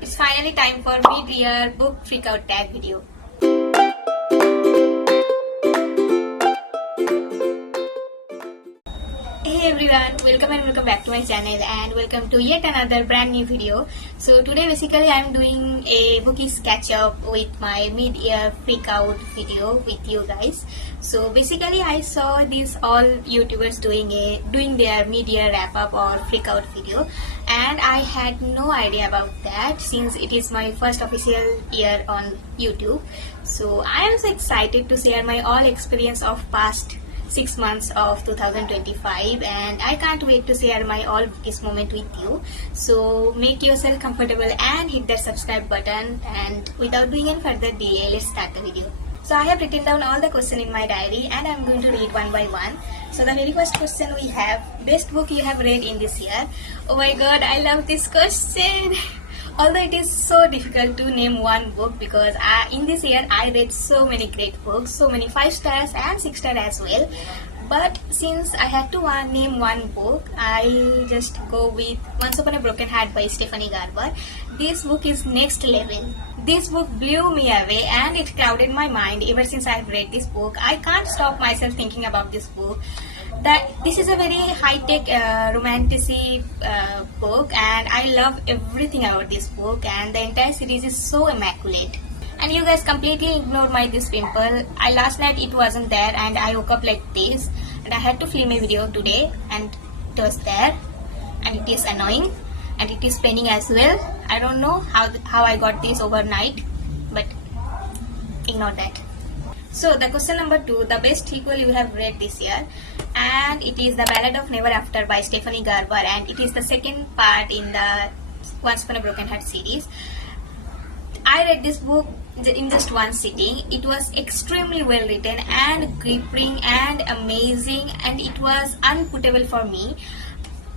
It's finally time for mid-year book freakout tag video. Hey everyone, welcome back to my channel and welcome to yet another brand new video. So today basically I am doing a bookish catch up with my mid-year freakout video with you guys. So basically I saw these all YouTubers doing their mid-year wrap up or freakout video, and I had no idea about that since it is my first official year on YouTube. So I am so excited to share my all experience of past 6 months of 2025, and I can't wait to share my all bookish moment with you. So make yourself comfortable and hit that subscribe button, and without doing any further delay, let's start the video. So I have written down all the questions in my diary and I'm going to read one by one. So the very first question we have, best book you have read in this year. Oh my god, I love this question. Although it is so difficult to name one book because in this year I read so many great books, so many 5 stars and 6 stars as well. But since I had to name one book, I'll just go with Once Upon a Broken Heart by Stephanie Garber. This book is next level. This book blew me away and it crowded my mind ever since I've read this book. I can't stop myself thinking about this book. That this is a very high-tech romantic book, and I love everything about this book, and the entire series is so immaculate. And you guys completely ignored this pimple. Last night it wasn't there and I woke up like this, and I had to film a video today and it was there, and it is annoying and it is paining as well. I don't know how I got this overnight, but ignore that. So the question number 2, the best sequel you have read this year, and it is The Ballad of Never After by Stephanie Garber, and it is the second part in the Once Upon a Broken Heart series. I read this book in just one sitting. It was extremely well written and gripping and amazing, and it was unputable for me.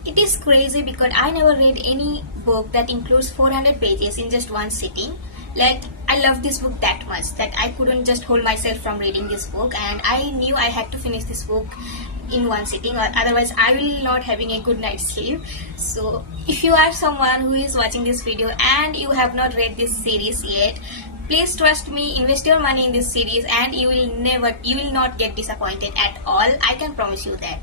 It is crazy because I never read any book that includes 400 pages in just one sitting. Like, I love this book that much that I couldn't just hold myself from reading this book, and I knew I had to finish this book in one sitting, or otherwise I will not having a good night's sleep. So if you are someone who is watching this video and you have not read this series yet, please trust me, invest your money in this series and you will not get disappointed at all. I can promise you that.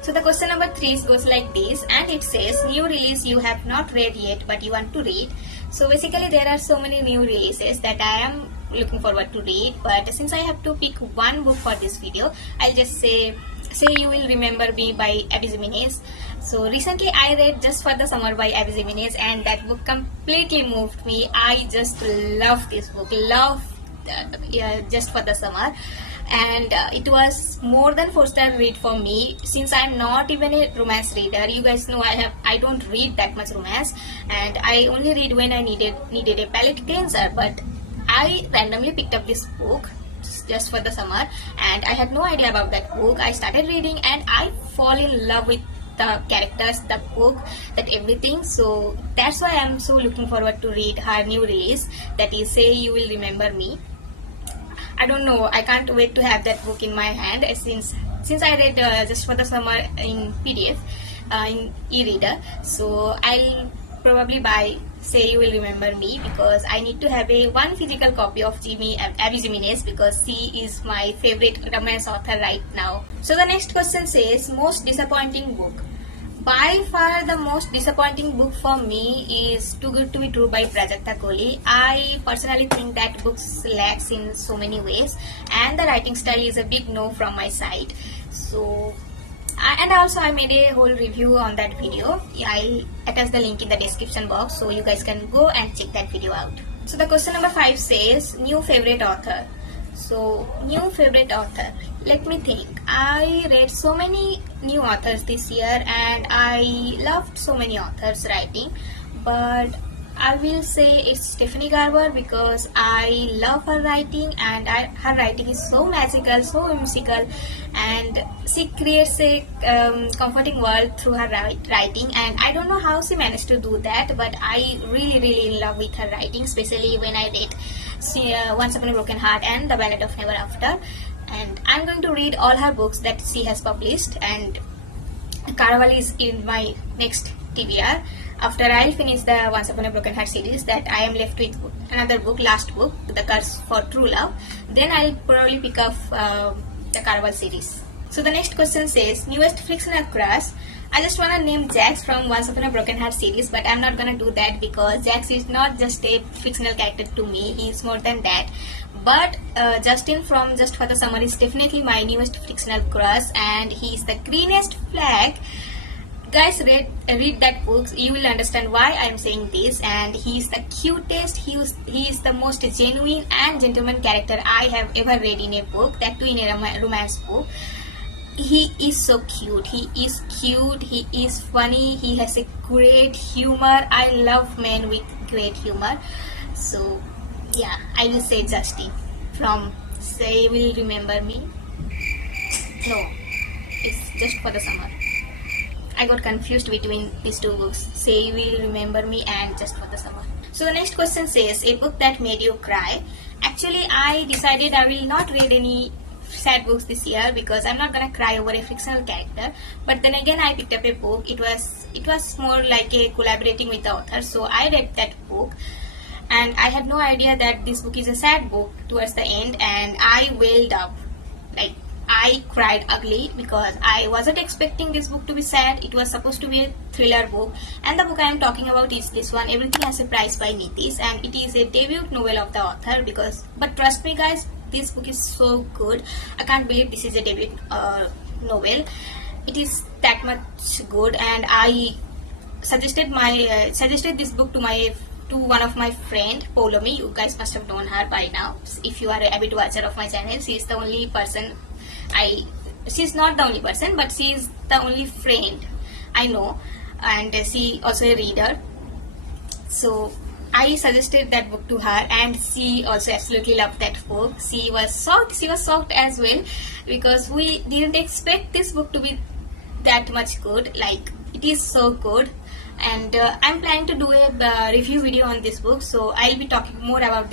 So the question number 3 goes like this, and it says new release you have not read yet but you want to read. So basically there are so many new releases that I am looking forward to read, but since I have to pick one book for this video, I'll just say You Will Remember Me by Jiminez. So recently I read Just for the Summer by Jiminez, and that book completely moved me. I just love this book, Just for the Summer, and it was more than 4-star read for me since I'm not even a romance reader. You guys know I don't read that much romance, and I only read when I needed a palate cleanser. But I randomly picked up this book, Just for the Summer, and I had no idea about that book. I started reading and I fall in love with the characters, the book, that everything. So that's why I'm so looking forward to read her new release, that is Say You Will Remember Me. I don't know, I can't wait to have that book in my hand since I read Just for the Summer in PDF, in e-reader. So I'll probably buy Say You Will Remember Me because I need to have one physical copy of Jiminez because she is my favorite romance author right now. So the next question says most disappointing book. By far the most disappointing book for me is Too Good to Be True by Prajakta Kohli. I personally think that book lacks in so many ways, and the writing style is a big no from my side. So and also I made a whole review on that video. I'll attach the link in the description box so you guys can go and check that video out. So the question number 5 says new favorite author. So new favorite author, let me think. I read so many new authors this year and I loved so many authors writing, but I will say it's Stephanie Garber because I love her writing, and her writing is so magical, so whimsical, and she creates a comforting world through her writing, and I don't know how she managed to do that, but I really in love with her writing, especially when I read Once Upon a Broken Heart and The Ballad of Never After. And I'm going to read all her books that she has published, and Caraval is in my next TBR. after I finish the Once Upon a Broken Heart series, that I am left with another book, last book, The Curse for True Love, then I'll probably pick up the Caraval series. So the next question says, newest fictional crush. I just wanna name Jax from Once Upon a Broken Heart series, but I'm not gonna do that because Jax is not just a fictional character to me, he is more than that. But Justin from Just for the Summer is definitely my newest fictional crush, and he is the greenest flag. Guys, read that book, you will understand why I am saying this. And he is the cutest, he is the most genuine and gentleman character I have ever read in a book, that too in a romance book. He is so cute, he is funny, he has a great humor. I love men with great humor. So yeah, I will say Justin from Say Will Remember Me. No, it's Just for the Summer. I got confused between these two books, Say Will Remember Me and Just for the Summer. So the next question says, a book that made you cry. Actually, I decided I will not read any sad books this year because I'm not gonna cry over a fictional character. But then again, I picked up a book. It was more like a collaborating with the author, so I read that book. And I had no idea that this book is a sad book towards the end, and I wailed up. Like, I cried ugly because I wasn't expecting this book to be sad. It was supposed to be a thriller book, and the book I am talking about is this one, Everything Has a Price by Nitish, and it is a debut novel of the author. But trust me guys, this book is so good. I can't believe this is a debut novel. It is that much good, and I suggested this book to one of my friend, Polomi. You guys must have known her by now if you are an avid watcher of my channel. She is the only person she's not the only person, but she is the only friend I know, and she also a reader. So I suggested that book to her, and she also absolutely loved that book. She was shocked as well, because we didn't expect this book to be that much good. Like, it is so good. And I'm planning to do a review video on this book, so I'll be talking more about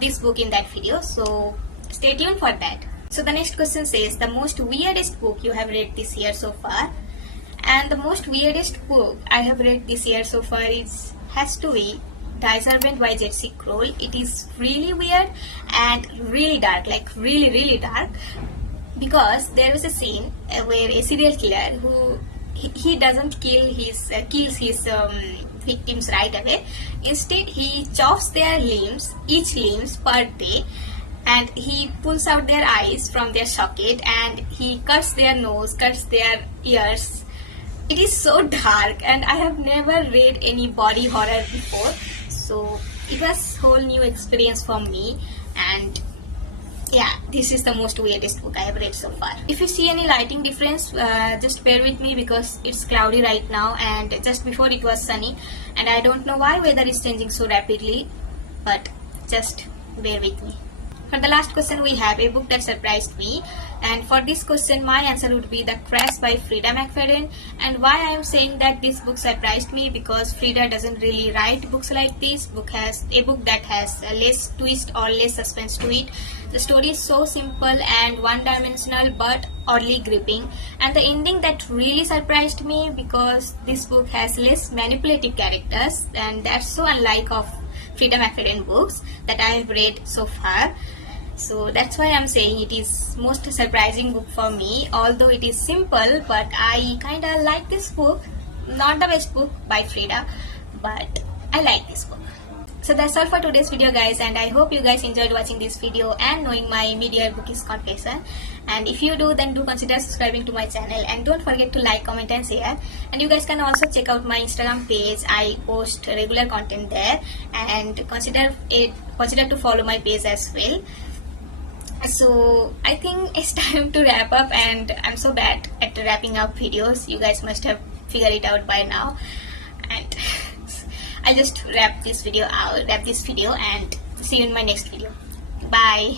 this book in that video, so stay tuned for that. So the next question says, the most weirdest book you have read this year so far. And the most weirdest book I have read this year so far has to be Servant by Jesse Kroll. It is really weird and really dark, like really dark, because there was a scene where a serial killer who he doesn't kills his victims right away. Instead, he chops their limbs, each limbs per day, and he pulls out their eyes from their socket, and he cuts their nose, cuts their ears. It is so dark, and I have never read any body horror before, so it was a whole new experience for me. And yeah, this is the most weirdest book I have read so far. If you see any lighting difference, just bear with me because it's cloudy right now, and just before it was sunny, and I don't know why weather is changing so rapidly, but just bear with me. For the last question, we have a book that surprised me, and for this question my answer would be The Crash by Freida McFadden. And why I am saying that this book surprised me, because Freida doesn't really write books like this. A book that has less twist or less suspense to it. The story is so simple and one-dimensional but oddly gripping, and the ending that really surprised me, because this book has less manipulative characters, and that's so unlike of Freida McFadden books that I have read so far. So that's why I'm saying it is most surprising book for me. Although it is simple, but I kinda like this book. Not the best book by Freida, but I like this book. So that's all for today's video guys, and I hope you guys enjoyed watching this video and knowing my mid-year bookish confession. And if you do, then do consider subscribing to my channel, and don't forget to like, comment and share. And you guys can also check out my Instagram page. I post regular content there, and consider to follow my page as well. So I think it's time to wrap up, and I'm so bad at wrapping up videos. You guys must have figured it out by now. And I just wrap this video and see you in my next video. Bye.